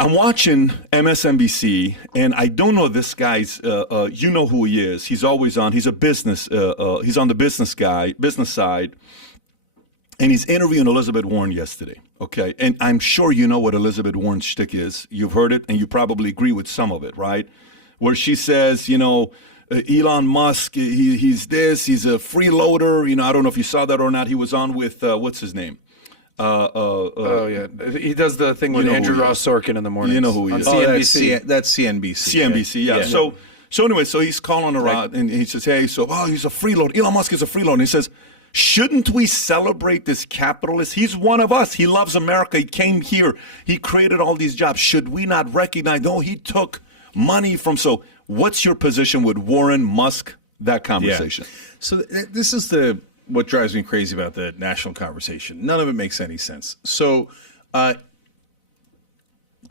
I'm watching MSNBC, and I don't know this guy's. You know who he is. He's always on. He's a business. He's on the business side, and he's interviewing Elizabeth Warren yesterday. Okay, and I'm sure you know what Elizabeth Warren's shtick is. You've heard it, and you probably agree with some of it, right? Where she says, Elon Musk, he's this. He's a freeloader. I don't know if you saw that or not. He was on with what's his name. Oh yeah, he does the thing with Andrew Ross Sorkin in the morning. You know who he is? CNBC. That's CNBC. CNBC, yeah. So anyway, so he's calling her out, and he says, "Hey, he's a freeloader. Elon Musk is a freeloader." And he says, "Shouldn't we celebrate this capitalist? He's one of us. He loves America. He came here. He created all these jobs. Should we not recognize? No, he took money from." So, what's your position with Warren, Musk, that conversation? Yeah. So this is what drives me crazy about the national conversation. None of it makes any sense. So, are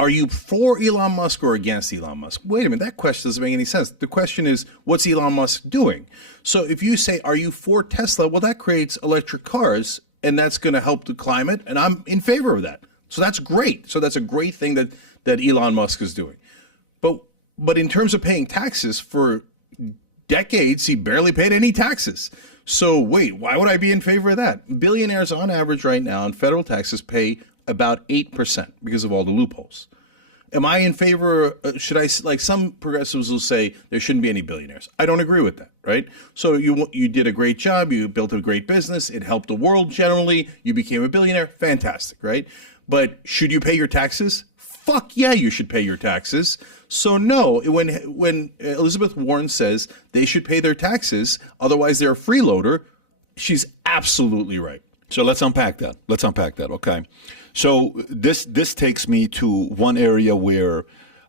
you for Elon Musk or against Elon Musk? Wait a minute, that question doesn't make any sense. The question is, what's Elon Musk doing? So if you say, are you for Tesla? Well, that creates electric cars, and that's going to help the climate, and I'm in favor of that. So that's great. So that's a great thing that Elon Musk is doing. But in terms of paying taxes, for decades, he barely paid any taxes. So wait, why would I be in favor of that? Billionaires on average right now in federal taxes pay about 8% because of all the loopholes. Am I in favor? Should I, like some progressives will say, there shouldn't be any billionaires? I don't agree with that, right? So you did a great job. You built a great business. It helped the world generally. You became a billionaire. Fantastic, right? But should you pay your taxes? Fuck yeah, you should pay your taxes. So no, when Elizabeth Warren says they should pay their taxes, otherwise they're a freeloader, she's absolutely right. So let's unpack that. Okay. So this takes me to one area where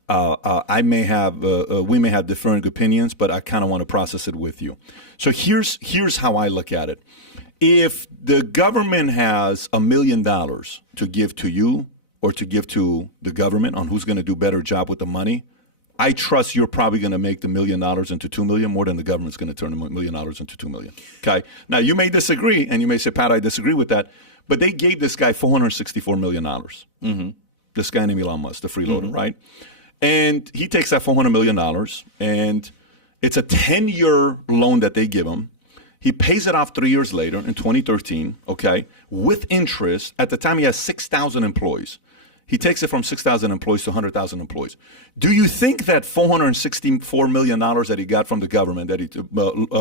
we may have different opinions, but I kind of want to process it with you. So here's how I look at it. If the government has $1 million to give to you or to give to the government on who's going to do a better job with the money, I trust you're probably going to make the $1 million into $2 million more than the government's going to turn $1 million into $2 million. Okay. Now you may disagree, and you may say, Pat, I disagree with that, but they gave this guy $464 million. Mm-hmm. This guy named Elon Musk, the freeloader, right? And he takes that $400 million, and it's a 10-year loan that they give him. He pays it off 3 years later in 2013, okay, with interest. At the time, he has 6,000 employees. He takes it from 6,000 employees to 100,000 employees. Do you think that $464 million that he got from the government that he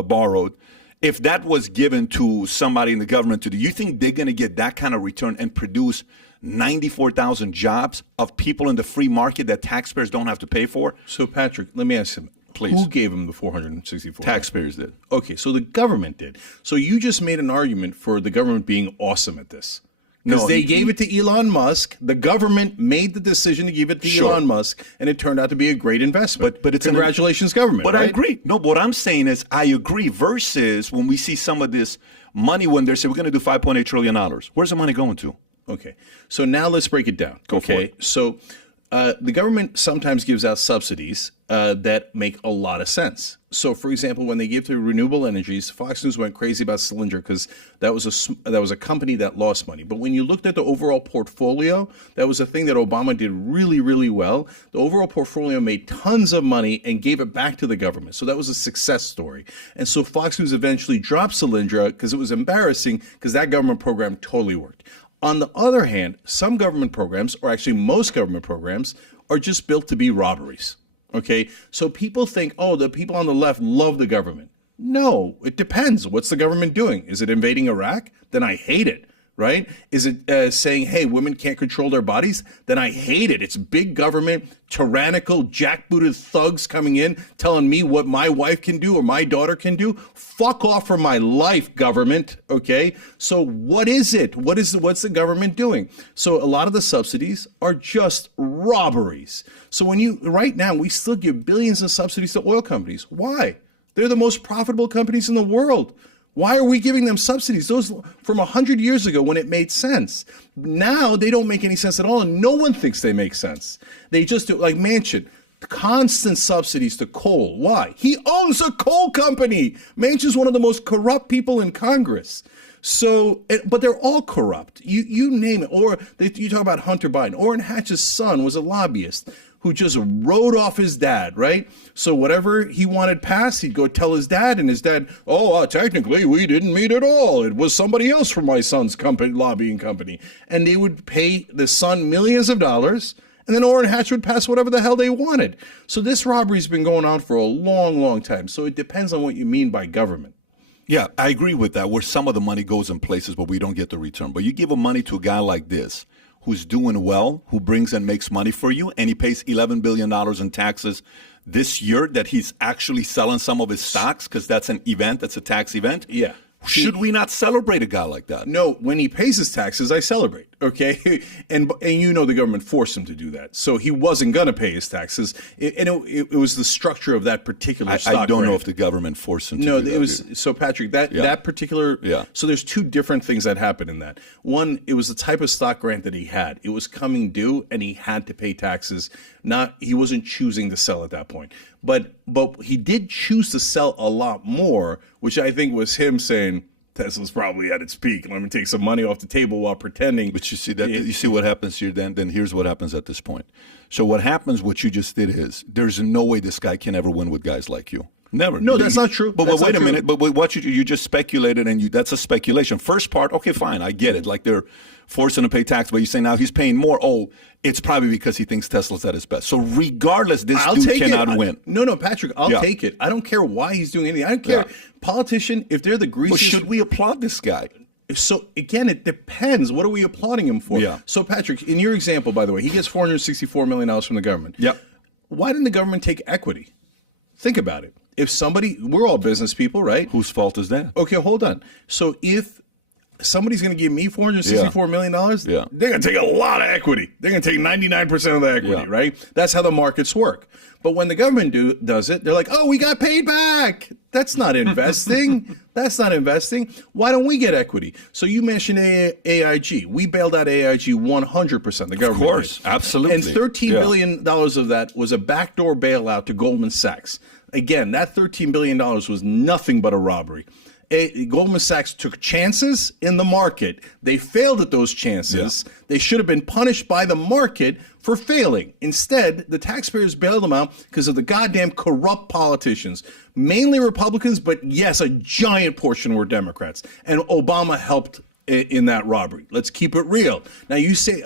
borrowed, if that was given to somebody in the government, do you think they're going to get that kind of return and produce 94,000 jobs of people in the free market that taxpayers don't have to pay for? So, Patrick, let me ask him. Please. Who gave him the 464? Taxpayers did. Okay, so the government did. So you just made an argument for the government being awesome at this. Because they gave it to Elon Musk. The government made the decision to give it to Elon Musk, and it turned out to be a great investment. But it's congratulations, government. But right? I agree. No, but what I'm saying is I agree. Versus when we see some of this money when they say we're going to do $5.8 trillion. Where's the money going to? Okay, so now let's break it down. Go for it. So the government sometimes gives out subsidies that make a lot of sense. So, for example, when they give to renewable energies, Fox News went crazy about Cylinder because that was a company that lost money. But when you looked at the overall portfolio, that was a thing that Obama did really, really well. The overall portfolio made tons of money and gave it back to the government. So that was a success story. And so Fox News eventually dropped Cylinder because it was embarrassing because that government program totally worked. On the other hand, some government programs, or actually most government programs, are just built to be robberies. Okay, so people think, oh, the people on the left love the government. No, it depends. What's the government doing? Is it invading Iraq? Then I hate it, right? Is it saying, hey, women can't control their bodies? Then I hate it. It's big government, tyrannical, jackbooted thugs coming in, telling me what my wife can do or my daughter can do. Fuck off from my life, government, okay? So what is it? What's the government doing? So a lot of the subsidies are just robberies. So right now, we still give billions in subsidies to oil companies. Why? They're the most profitable companies in the world. Why are we giving them subsidies? Those from 100 years ago when it made sense. Now they don't make any sense at all, and no one thinks they make sense. They just do, like Manchin, constant subsidies to coal. Why? He owns a coal company. Manchin's one of the most corrupt people in Congress. So, but they're all corrupt. You name it. Or you talk about Hunter Biden. Orrin Hatch's son was a lobbyist who just wrote off his dad, right? So whatever he wanted passed, he'd go tell his dad, and his dad, technically we didn't meet at all. It was somebody else from my son's company, lobbying company. And they would pay the son millions of dollars, and then Orrin Hatch would pass whatever the hell they wanted. So this robbery's been going on for a long, long time. So it depends on what you mean by government. Yeah, I agree with that, where some of the money goes in places, but we don't get the return. But you give money to a guy like this, who's doing well, who brings and makes money for you, and he pays $11 billion in taxes this year that he's actually selling some of his stocks because that's an event, that's a tax event. Yeah. Should we not celebrate a guy like that? No, when he pays his taxes, I celebrate, okay? And the government forced him to do that. So he wasn't going to pay his taxes. It was the structure of that particular stock I don't grant. know if the government forced him to do that. No, it was, so Patrick, that particular, so there's two different things that happened in that. One, it was the type of stock grant that he had. It was coming due and he had to pay taxes. He wasn't choosing to sell at that point. But he did choose to sell a lot more, which I think was him saying, Tesla's probably at its peak. Let me take some money off the table while pretending. But you see that you see what happens here then here's what happens at this point. So what happens, what you just did is, there's no way this guy can ever win with guys like you. Never. No, that's not true. But wait a minute. But what you just speculated, and that's a speculation. First part, okay, fine, I get it. Like they're forcing him to pay tax, but you say now he's paying more. Oh, it's probably because he thinks Tesla's at his best. So regardless, this dude cannot win. No, Patrick, I'll take it. I don't care why he's doing anything. I don't care. Politician, if they're the greasiest. But should we applaud this guy? So again, it depends. What are we applauding him for? Yeah. So Patrick, in your example, by the way, he gets $464 million from the government. Yep. Why didn't the government take equity? Think about it. If we're all business people, right? Whose fault is that? Okay, hold on. So if somebody's going to give me $464 million, they're going to take a lot of equity. They're going to take 99% of the equity, right? That's how the markets work. But when the government does it, they're like, oh, we got paid back. That's not investing. That's not investing. Why don't we get equity? So you mentioned AIG. We bailed out AIG 100%. The government Of course, did. absolutely. And $13 billion of that was a backdoor bailout to Goldman Sachs. Again, that $13 billion was nothing but a robbery. Goldman Sachs took chances in the market. They failed at those chances. Yeah. They should have been punished by the market for failing. Instead, the taxpayers bailed them out because of the goddamn corrupt politicians, mainly Republicans, but yes, a giant portion were Democrats. And Obama helped in that robbery. Let's keep it real. Now,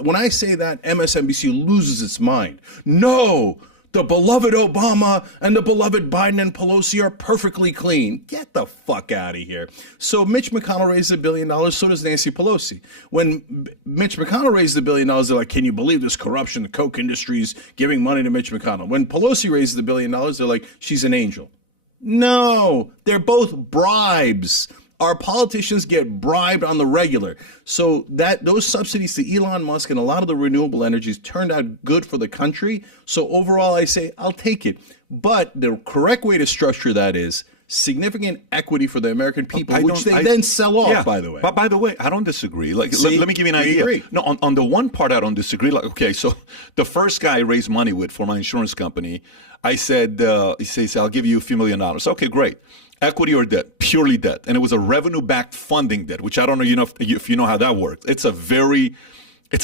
when I say that, MSNBC loses its mind. No. The beloved Obama and the beloved Biden and Pelosi are perfectly clean. Get the fuck out of here. So Mitch McConnell raised $1 billion, so does Nancy Pelosi. When Mitch McConnell raised $1 billion, they're like, can you believe this corruption? The Coke industry's giving money to Mitch McConnell. When Pelosi raises $1 billion, they're like, she's an angel. No, they're both bribes. Our politicians get bribed on the regular. So those subsidies to Elon Musk and a lot of the renewable energies turned out good for the country. So overall, I say I'll take it. But the correct way to structure that is significant equity for the American people, which they then sell off, by the way. But by the way, I don't disagree. Like, let me give you an idea. Agree. No, on the one part, I don't disagree. Like, okay, so the first guy I raised money with for my insurance company, I said, he says, I'll give you a few $1 million. Okay, great. Equity or debt? Purely debt. And it was a revenue-backed funding debt, which I don't know if you know how that works. It's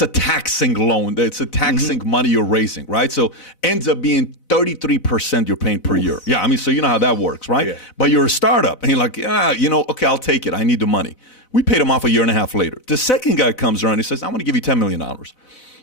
a taxing loan. It's a taxing money you're raising, right? So ends up being 33% you're paying per year. Yeah, I mean, so you know how that works, right? Yeah. But you're a startup, and you're like, okay, I'll take it. I need the money. We paid him off 1.5 years later. The second guy comes around, he says, I'm going to give you $10 million.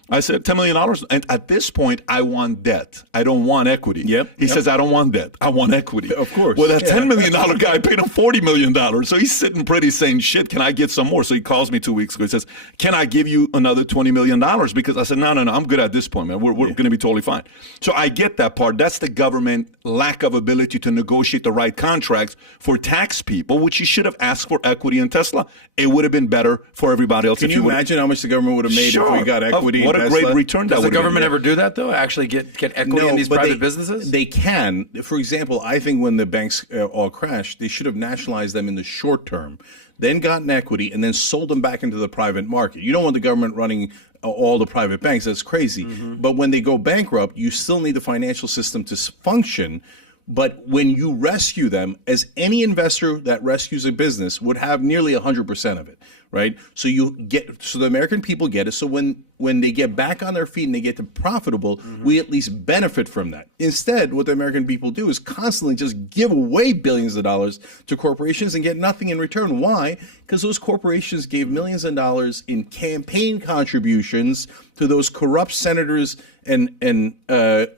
I said, $10 million? And at this point, I want debt. I don't want equity. He says, I don't want debt. I want equity. Of course. Well, that $10 million guy paid him $40 million. So he's sitting pretty saying, shit, can I get some more? So he calls me 2 weeks ago. He says, can I give you another $20 million? Because I said, no, I'm good at this point, man. We're going to be totally fine. So I get that part. That's the government lack of ability to negotiate the right contracts for tax people, which you should have asked for equity in Tesla. It would have been better for everybody else. Can you imagine how much the government would have made if we got equity in Tesla? What a great return that would have been. Does the government ever do that, though? Actually get equity in these private businesses? They can. For example, I think when the banks all crashed, they should have nationalized them in the short term, then gotten equity, and then sold them back into the private market. You don't want the government running all the private banks. That's crazy. But when they go bankrupt, you still need the financial system to function. But when you rescue them, as any investor that rescues a business would have nearly 100% of it, right? So the American people get it. So when they get back on their feet and they get to profitable, we at least benefit from that. Instead, what the American people do is constantly just give away billions of dollars to corporations and get nothing in return. Why? Because those corporations gave millions of dollars in campaign contributions to those corrupt senators and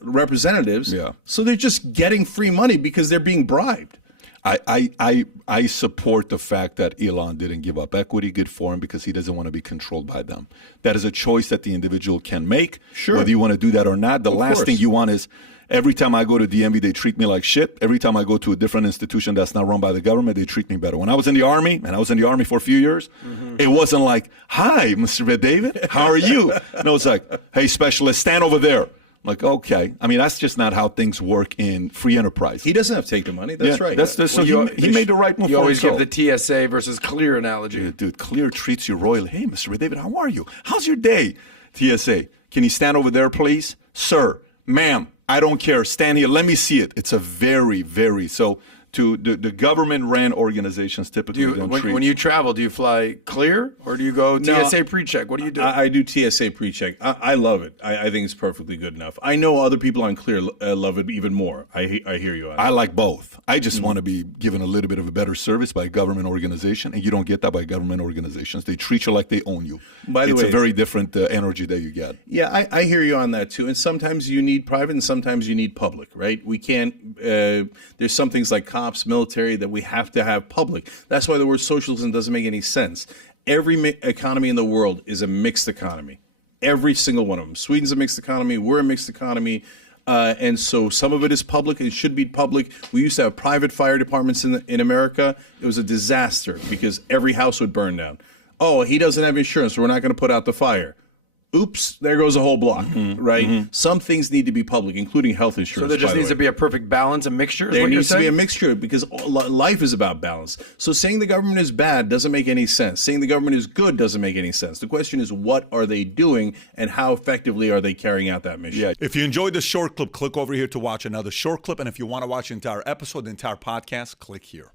representatives. Yeah. So they're just getting free money because they're being bribed. I support the fact that Elon didn't give up equity. Good for him, because he doesn't want to be controlled by them. That is a choice that the individual can make, Sure. whether you want to do that or not. The last course. thing you want is, every time I go to DMV, they treat me like shit. Every time I go to a different institution that's not run by the government, they treat me better. When I was in the Army, and I was in the Army for a few years, it wasn't like, hi, Mr. David, how are you? No, it's like, hey, specialist, stand over there. Like, okay. I mean, that's just not how things work in free enterprise. He doesn't have to take the money. That's right. So he made the right move. You for always himself. give the TSA versus Clear analogy. Dude, Clear treats you royally. Hey, Mr. David, how are you? How's your day? TSA, can you stand over there, please? Sir, ma'am, I don't care. Stand here. Let me see it. It's a very, very, so to the government-ran organizations typically don't treat. When you travel, do you fly Clear or do you go TSA pre-check? What do you do? I do TSA pre-check. I love it. I think it's perfectly good enough. I know other people on Clear love it even more. I hear you on it. I like both. I just want to be given a little bit of a better service by a government organization, and you don't get that by government organizations. They treat you like they own you. By the it's way, a very different energy that you get. Yeah, I hear you on that too. And sometimes you need private and sometimes you need public, right? We can't, there's some things like cops, military that we have to have public. That's why the word socialism doesn't make any sense. Every economy in the world is a mixed economy. Every single one of them. Sweden's a mixed economy. We're a mixed economy. And so some of it is public. It should be public. We used to have private fire departments in America. It was a disaster because every house would burn down. Oh, he doesn't have insurance, so we're not going to put out the fire. Oops, there goes a whole block, right? Some things need to be public, including health So insurance. there just by the needs way. to be a perfect balance, a mixture. Is There what you're needs to be a saying? mixture because life is about balance. So saying the government is bad doesn't make any sense. Saying the government is good doesn't make any sense. The question is, what are they doing and how effectively are they carrying out that mission? Yeah. If you enjoyed this short clip, click over here to watch another short clip. And if you want to watch the entire episode, the entire podcast, click here.